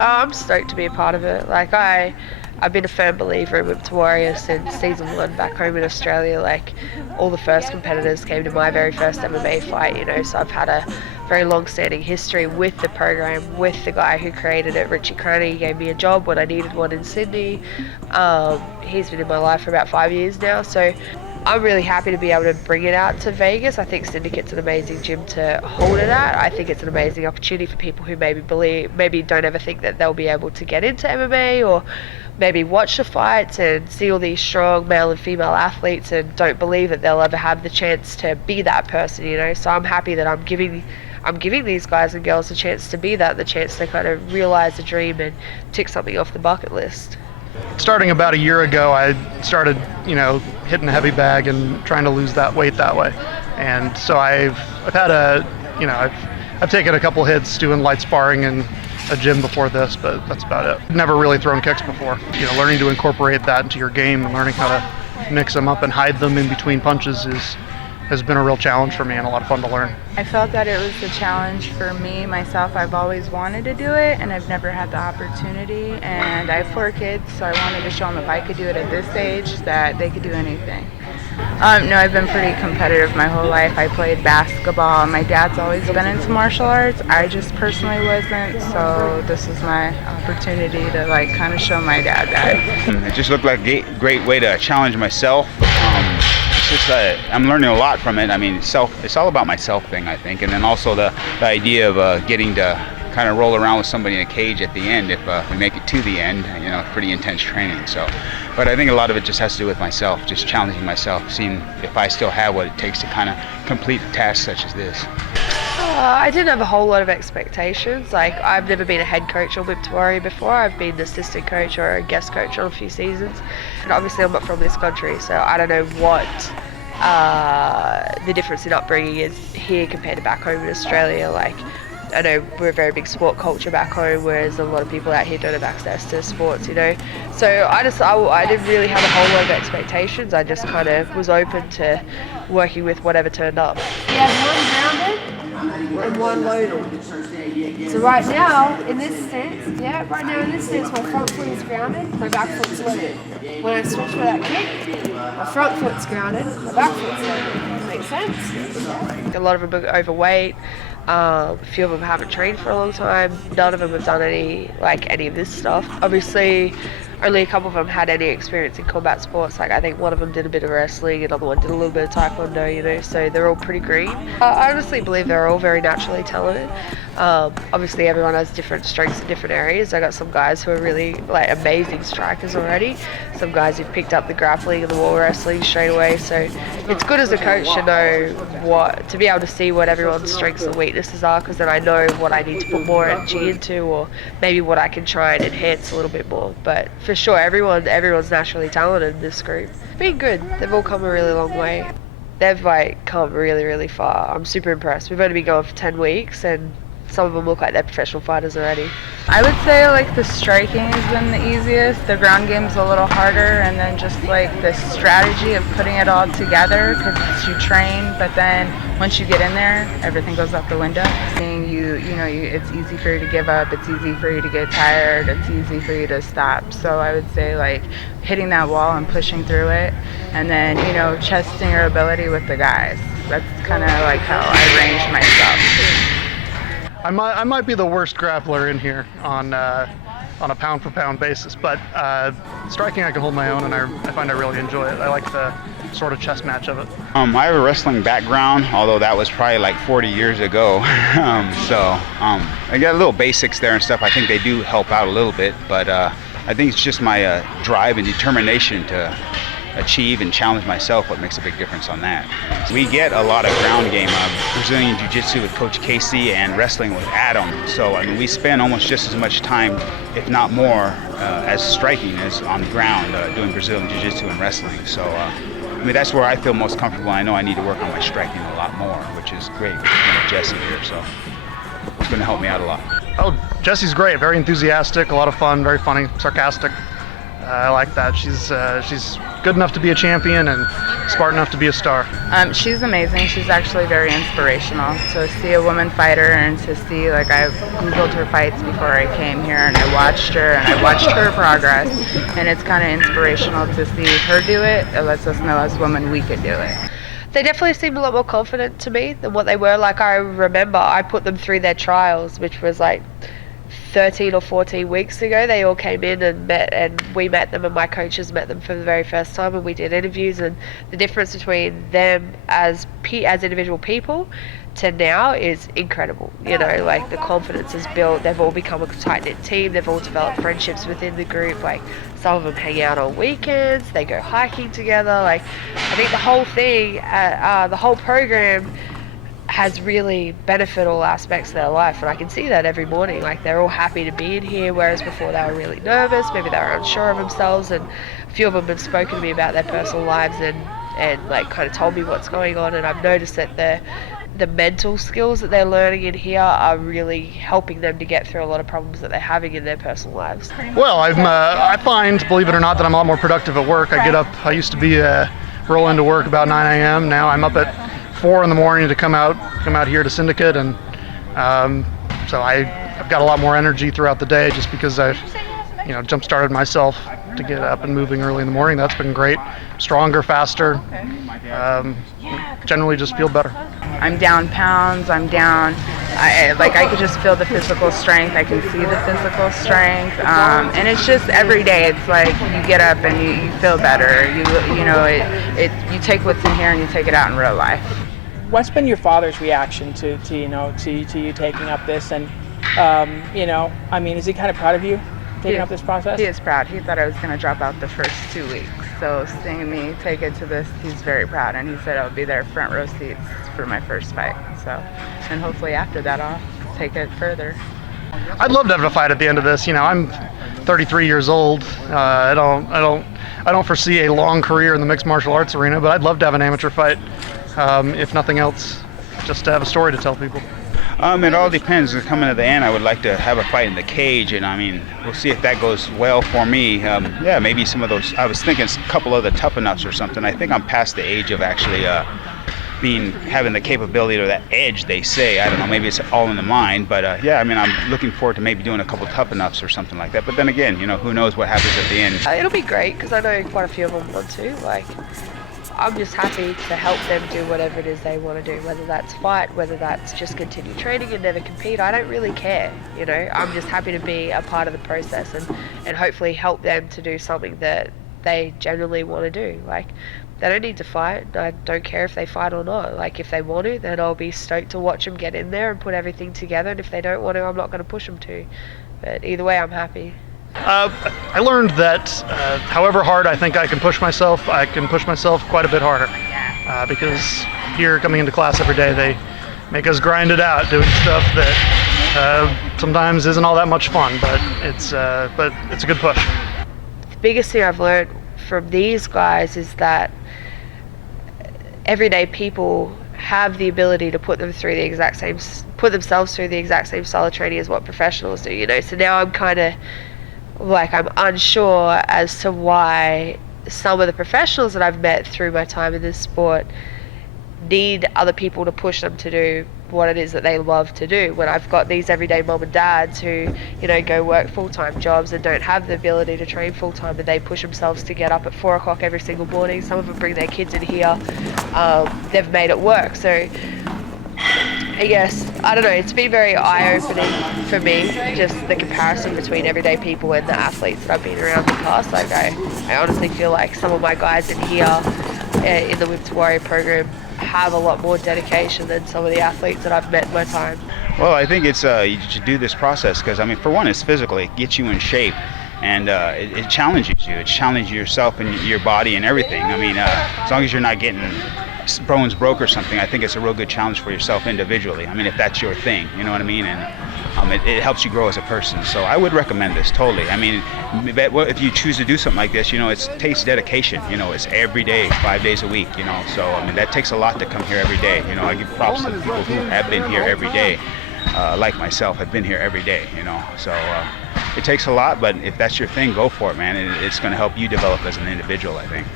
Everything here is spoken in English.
I'm stoked to be a part of it. I've been a firm believer in Wimp Warrior since season 1 back home in Australia. Like, all the first competitors came to my very first MMA fight, so I've had a very long-standing history with the program, with the guy who created it, Richie Cranny. He gave me a job when I needed one in Sydney. He's been in my life for about 5 years now, so I'm really happy to be able to bring it out to Vegas. I think Syndicate's an amazing gym to hold it at. I think it's an amazing opportunity for people who maybe don't ever think that they'll be able to get into MMA, or maybe watch the fights and see all these strong male and female athletes and don't believe that they'll ever have the chance to be that person. So I'm happy that I'm giving these guys and girls a chance to be that, the chance to kind of realize a dream and tick something off the bucket list. Starting about a year ago, I started, hitting the heavy bag and trying to lose that weight that way. And so I've had I've taken a couple hits doing light sparring in a gym before this, but that's about it. Never really thrown kicks before. Learning to incorporate that into your game and learning how to mix them up and hide them in between punches has been a real challenge for me and a lot of fun to learn. I felt that it was a challenge for me, myself. I've always wanted to do it and I've never had the opportunity, and I have 4 kids, so I wanted to show them if I could do it at this age that they could do anything. No, I've been pretty competitive my whole life. I played basketball. My dad's always been into martial arts. I just personally wasn't, so this is my opportunity to kind of show my dad that. It just looked like a great way to challenge myself. I'm learning a lot from it. I mean, it's all about my self thing, I think, and then also the idea of getting to kind of roll around with somebody in a cage at the end if we make it to the end. Pretty intense training. But I think a lot of it just has to do with myself, just challenging myself, seeing if I still have what it takes to kind of complete a task such as this. I didn't have a whole lot of expectations. I've never been a head coach or Wimp Warrior before. I've been an assistant coach or a guest coach on a few seasons. And obviously I'm not from this country, so I don't know what the difference in upbringing is here compared to back home in Australia. I know we're a very big sport culture back home, whereas a lot of people out here don't have access to sports, So I didn't really have a whole lot of expectations. I just kind of was open to working with whatever turned up. We have one grounded and one loaded. So right now, in this stance, my front foot is grounded, my back foot's loaded. When I switch for that kick, my front foot's grounded, my back foot's loaded. Makes sense? A lot of them are overweight. A few of them haven't trained for a long time. None of them have done any of this stuff. Obviously, only a couple of them had any experience in combat sports. I think one of them did a bit of wrestling, another one did a little bit of taekwondo, so they're all pretty green. I honestly believe they're all very naturally talented. Obviously, everyone has different strengths in different areas. I got some guys who are really amazing strikers already. Some guys who've picked up the grappling and the wall wrestling straight away. So it's good as a coach to know to be able to see what everyone's strengths and weaknesses are, because then I know what I need to put more energy into, or maybe what I can try and enhance a little bit more. But for sure, everyone's naturally talented in this group. It's been good. They've all come a really long way. They've come really, really far. I'm super impressed. We've only been going for 10 weeks and some of them look like they're professional fighters already. I would say the striking has been the easiest. The ground game's a little harder, and then just the strategy of putting it all together, because you train, but then once you get in there, everything goes out the window. Seeing it's easy for you to give up, it's easy for you to get tired, it's easy for you to stop. So I would say hitting that wall and pushing through it, and then testing your ability with the guys. That's kind of how I ranged myself. I might be the worst grappler in here on a pound for pound basis, but striking I can hold my own, and I find I really enjoy it. I like the sort of chess match of it. I have a wrestling background, although that was probably 40 years ago. I got a little basics there and stuff. I think they do help out a little bit, but I think it's just my drive and determination to achieve and challenge myself what makes a big difference on that. We get a lot of ground game of Brazilian Jiu-Jitsu with Coach Casey and wrestling with Adam. So we spend almost just as much time, if not more, as striking as on the ground doing Brazilian Jiu-Jitsu and wrestling. So that's where I feel most comfortable. I know I need to work on my striking a lot more, which is great with Jessy here. So it's going to help me out a lot. Oh, Jessy's great. Very enthusiastic, a lot of fun, very funny, sarcastic. I like that. She's good enough to be a champion, and smart enough to be a star? She's amazing. She's actually very inspirational. To see a woman fighter and to see, like, I Googled her fights before I came here and I watched her and I watched her progress, and it's kind of inspirational to see her do it. It lets us know as women we could do it. They definitely seemed a lot more confident to me than what they were. Like, I remember I put them through their trials, which was like 13 or 14 weeks ago. They all came in and we met them, and my coaches met them for the very first time, and we did interviews. And the difference between them as individual people to now is incredible. Like, the confidence is built. They've all become a tight-knit team. They've all developed friendships within the group. Like, some of them hang out on weekends. They go hiking together. Like, I think the whole thing, the whole program has really benefited all aspects of their life, and I can see that every morning. Like, they're all happy to be in here, whereas before they were really nervous, maybe they were unsure of themselves, and a few of them have spoken to me about their personal lives and like kind of told me what's going on, and I've noticed that the mental skills that they're learning in here are really helping them to get through a lot of problems that they're having in their personal lives. Well, I find, believe it or not, that I'm a lot more productive at work. I get up, I used to be roll into work about 9 a.m. Now I'm up at 4 in the morning to come out here to Syndicate, and so I've got a lot more energy throughout the day just because I've jump started myself to get up and moving early in the morning. That's been great. Stronger, faster, generally just feel better. I'm down pounds. I'm down. I could just feel the physical strength. I can see the physical strength, and it's just every day. It's like you get up and you feel better. You take what's in here and you take it out in real life. What's been your father's reaction to you taking up this? And is he kind of proud of you taking up this process? He is proud. He thought I was going to drop out the first 2 weeks. So seeing me take it to this, he's very proud, and he said I'll be there front row seats for my first fight. So, and hopefully after that I'll take it further. I'd love to have a fight at the end of this. I'm 33 years old. I don't foresee a long career in the mixed martial arts arena, but I'd love to have an amateur fight, if nothing else, just to have a story to tell people. It all depends. Coming to the end, I would like to have a fight in the cage, and we'll see if that goes well for me. Maybe some of those. I was thinking a couple of the tough enoughs or something. I think I'm past the age of actually having the capability or that edge, they say. I don't know. Maybe it's all in the mind, but I'm looking forward to maybe doing a couple tough enoughs or something like that. But then again, who knows what happens at the end. It'll be great because I know quite a few of them want to. Like, I'm just happy to help them do whatever it is they want to do, whether that's fight, whether that's just continue training and never compete. I don't really care, I'm just happy to be a part of the process and hopefully help them to do something that they generally want to do. Like, they don't need to fight. I don't care if they fight or not. Like, if they want to, then I'll be stoked to watch them get in there and put everything together, and if they don't want to, I'm not going to push them to. But either way, I'm happy. I learned that however hard I think I can push myself quite a bit harder, because here, coming into class every day, they make us grind it out doing stuff that sometimes isn't all that much fun, but it's a good push. The biggest thing I've learned from these guys is that everyday people have the ability to put themselves through the exact same style of training as what professionals do. So now I'm kind of like, I'm unsure as to why some of the professionals that I've met through my time in this sport need other people to push them to do what it is that they love to do, when I've got these everyday mom and dads who go work full-time jobs and don't have the ability to train full-time, and they push themselves to get up at 4 o'clock every single morning. Some of them bring their kids in here. They've made it work. So I guess, I don't know, it's been very eye-opening for me, just the comparison between everyday people and the athletes that I've been around in the past. Like, I honestly feel like some of my guys in here in the Wimp to Warrior program have a lot more dedication than some of the athletes that I've met in my time. Well, I think it's you should do this process because, for one, it's physical. It gets you in shape, and it challenges you. It challenges yourself and your body and everything. As long as you're not getting bones broke or something, I think it's a real good challenge for yourself individually. If that's your thing, you know what I mean? And it helps you grow as a person. So I would recommend this totally. If you choose to do something like this, it takes dedication. It's every day, 5 days a week. So that takes a lot to come here every day. I give props to the people who have been here every day, like myself, have been here every day. So it takes a lot, but if that's your thing, go for it, man. It's going to help you develop as an individual, I think.